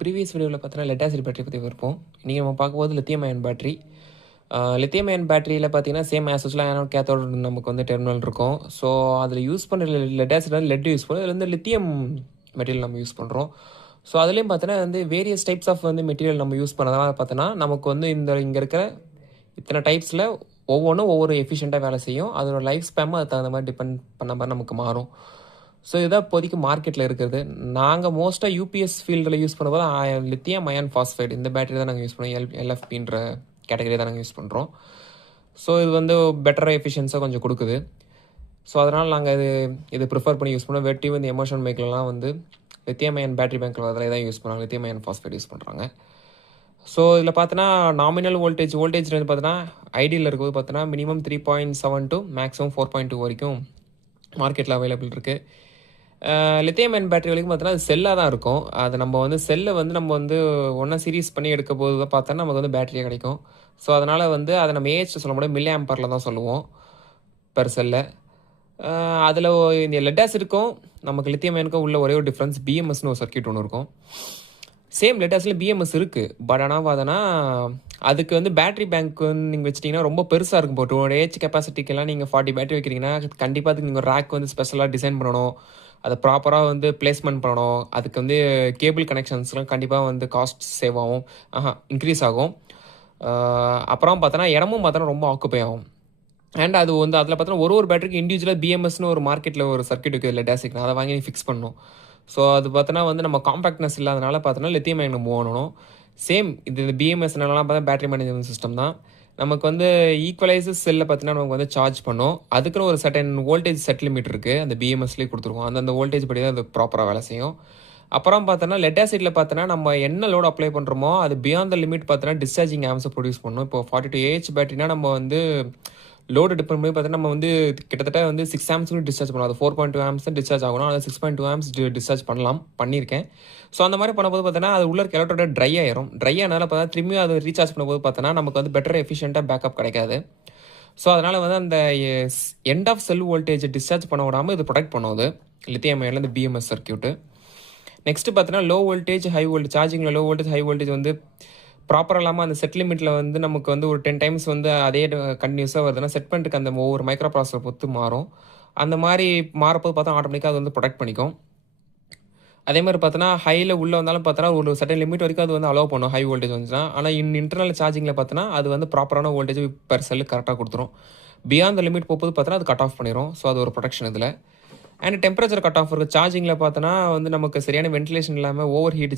Previous வீடியோவில் பார்த்தீங்கன்னா lead acid battery பற்றி இருப்போம். இன்றைக்கி நம்ம பார்க்கும்போது lithium ion battery. Lithium ion பேட்டரியில் பார்த்தீங்கன்னா சேம் ஆசஸ்லாம் ஆனோட் கேத்தோட் நமக்கு வந்து டெர்மினல் இருக்கும். ஸோ அதில் யூஸ் பண்ணுற லெட் ஆசிட் வந்து லெட் யூஸ் பண்ணுவோம். இதில் வந்து லித்தியம் மெட்டீரியல் நம்ம யூஸ் பண்ணுறோம். ஸோ அதுலேயும் பார்த்தீங்கன்னா வந்து வேரியஸ் டைப்ஸ் ஆஃப் வந்து மெட்டீரியல் நம்ம யூஸ் பண்ணதுனால பார்த்தோன்னா நமக்கு வந்து இங்கே இருக்கிற இத்தனை டைப்ஸில் ஒவ்வொன்றும் ஒவ்வொரு எஃபிஷியண்ட்டாக வேலை செய்யும். அதோட லைஃப் ஸ்பேமும் அது தகுந்த மாதிரி டிபெண்ட் பண்ண மாதிரி நமக்கு மாறும். ஸோ இதுதான் இப்போதைக்கு மார்க்கெட்டில் இருக்கிறது. நாங்கள் மோஸ்ட்டாக யூபிஎஸ் ஃபீல்டில் யூஸ் பண்ணும்போது லித்தியம் அயன் ஃபாஸ்ஃபைட் இந்த பேட்டரி தான் நாங்கள் யூஸ் பண்ணுவோம். எல்எஃபின்ற கேட்டகரி தான் நாங்கள் யூஸ் பண்ணுறோம். ஸோ இது வந்து பெட்டராக எஃபிஷியன்ஸாக கொஞ்சம் கொடுக்குது. ஸோ அதனால் நாங்கள் இது ப்ரிஃபர் பண்ணி யூஸ் பண்ணுவோம். வெட்டி வந்து எமோஷன் பைக்லலாம் வந்து லித்தியம் அயன் பேட்டரி பேங்க்கில் அதில் தான் யூஸ் பண்ணுறாங்க. லித்தியம் அயன் ஃபாஸ்ஃபைட் யூஸ் பண்ணுறாங்க. ஸோ இதில் பார்த்தோன்னா நாமினல் வோல்டேஜ் வந்து பார்த்தோன்னா ஐடியில் இருக்கும்போது பார்த்தோன்னா மினிமம் 3.7 to மேக்ஸிமம் 4.2 வரைக்கும் மார்க்கெட்டில் அவைலபிள் இருக்குது. லித்தியம் அயன் பேட்டரி வரைக்கும் பார்த்தோன்னா அது செல்லாக தான் இருக்கும். அது நம்ம வந்து செல்லை வந்து நம்ம வந்து ஒன்றா சீரீஸ் பண்ணி எடுக்க போது தான் பார்த்தோன்னா நமக்கு வந்து பேட்டரியாக கிடைக்கும். ஸோ அதனால் வந்து அதை நம்ம ஏஹெச் சொல்ல முடியாது, மில்லி ஆம்பரில் தான் சொல்லுவோம் பெர் செல்லை. அதில் இந்த லெட் ஆசிட்க்கும் நமக்கு லித்தியம் அயனுக்கும் உள்ள ஒரே ஒரு டிஃப்ரென்ஸ் பிஎம்எஸ்னு ஒரு சர்க்யூட் ஒன்று இருக்கும். சேம் லெட் ஆசிட்ல பிஎம்எஸ் இருக்குது. பட் ஆனால் பார்த்தோன்னா அதுக்கு வந்து பேட்டரி பேங்க் வந்து நீங்கள் வச்சிட்டிங்கன்னா ரொம்ப பெருசாக இருக்கும். இப்போ 2 ஏஹெச் கெப்பாசிட்டிக்கெல்லாம் நீங்கள் 40 பேட்டரி வைக்கிறீங்கன்னா கண்டிப்பாக அதுக்கு நீங்கள் ரேக் வந்து ஸ்பெஷலாக டிசைன் பண்ணணும். அதை ப்ராப்பராக வந்து பிளேஸ்மெண்ட் பண்ணணும். அதுக்கு வந்து கேபிள் கனெக்ஷன்ஸ்லாம் கண்டிப்பாக வந்து காஸ்ட் சேவ் ஆகும், இன்க்ரீஸ் ஆகும். அப்புறம் பார்த்தோன்னா இடமும் பார்த்தோன்னா ரொம்ப ஆக்குப்பை ஆகும். அண்ட் அது வந்து அதில் பார்த்தோன்னா ஒரு பேட்டரிக்கு இண்டிவிஜுவலாக பிஎம்எஸ்னு ஒரு மார்க்கெட்டில் ஒரு சர்க்யூட் இருக்குது லெட் ஆசிட்னா, அதை வாங்கி ஃபிக்ஸ் பண்ணணும். ஸோ அது பார்த்தோன்னா வந்து நம்ம காம்பேக்ட்னஸ் இல்லாதனால பார்த்தோன்னா லித்தியம் அயன் மூவ் பண்ணணும். சேம் இது பிஎம்எஸ்னாலாம் பார்த்தா பேட்டரி மேனேஜ்மெண்ட் சிஸ்டம் தான். நமக்கு வந்து ஈக்குவலைசஸ் செல்லில் பார்த்தீங்கன்னா நமக்கு வந்து சார்ஜ் பண்ணும். அதுக்குன்னு ஒரு சர்டன் வோல்டேஜ் செட் லிமிட் இருக்குது. அந்த பிஎம்எஸ்லேயே கொடுத்துருவோம். அந்த வோல்டேஜ் படி தான் அது ப்ராப்பராக வேலை செய்யும். அப்புறம் பார்த்தோன்னா லெட் ஆசிட்டில் பார்த்தோன்னா நம்ம என்ன லோட் அப்ளை பண்ணுறோமோ அது பியாண்ட் த லிமிட் பார்த்தோன்னா டிஸ்சார்ஜிங் ஆம்ஸை ப்ரொடியூஸ் பண்ணணும். இப்போ 42 ஏஹெச் பேட்டரினா நம்ம வந்து லோடு டிபெண்ட் பண்ணி பார்த்தீங்கன்னா நம்ம வந்து கிட்டத்தட்ட வந்து 6 ஆம்ஸ்க்கு டிஸ்சார்ஜ் பண்ணலாம். அது 4.2 ஆம்ஸ் தான் டிஸ்சார்ஜ் ஆகணும். அது 6.2 ஆம்ஸ் டிஸ்சார்ஜ் பண்ணியிருக்கேன். ஸோ அந்த மாதிரி பண்ணும்போது பார்த்தோன்னா அது உள்ள எலக்ட்ரோட ட்ரை ஆயிரும். ட்ரை ஆனால பார்த்தா திரும்பியும் அதை ரீசார்ஜ் பண்ணும்போது பார்த்தோன்னா நமக்கு வந்து பெட்டர் எஃபிஷியண்ட்டாக பேக்கப் கிடைக்காது. ஸோ அதனால் வந்து அந்த எண்ட் ஆஃப் செல் வோல்டேஜை டிஸ்சார்ஜ் பண்ண விடாமல் இது ப்ரொடெக்ட் பண்ணுவது லித்தியம் அயன்ல இந்த பிஎம்எஸ் சர்க்யூட்டு. நெக்ஸ்ட்டு பார்த்தோன்னா லோ வோல்டேஜ் ஹை வோல்டேஜ் சார்ஜிங்கில் லோ வோல்டேஜ் ஹை வோல்டேஜ் வந்து ப்ராப்பராக இல்லாமல் அந்த செட் லிமிட்டில் வந்து நமக்கு வந்து ஒரு 10 டைம்ஸ் வந்து அதே கண்டினியூஸாக வருதுன்னா செட் பண்ணிட்டு அந்த ஒவ்வொரு மைக்ரோ ப்ராசஸர் பொறுத்து மாறும். அந்த மாதிரி மாறப்போது பார்த்தா ஆட்டோமேட்டிக்காக அது வந்து ப்ரொடெக்ட் பண்ணிக்கும். அதே மாதிரி பார்த்தோன்னா ஹையில் உள்ளே வந்தாலும் பார்த்தோன்னா ஒரு சர்டன் லிமிட் வரைக்கும் அது வந்து அலோவ் பண்ணும் ஹை வோல்டேஜ் வந்துச்சுன்னா. ஆனால் இன்டர்னல் சார்ஜிங்கில் பார்த்தோன்னா அது வந்து ப்ராப்பரான வோல்டேஜ் பெர் செல்லு கரெக்டாக கொடுத்துரும். பியாண்ட் த லிமிட் போகும்போது பார்த்தோன்னா அது கட் ஆஃப் பண்ணிடும். ஸோ அது ஒரு ப்ரொடெக்ஷன் இதில். அண்ட் டெம்பரேச்சர் கட் ஆஃப் இருக்குது. சார்ஜிங்கில் பார்த்தோன்னா வந்து நமக்கு சரியான வென்டிலேஷன் இல்லாமல் ஓவர் ஹீட்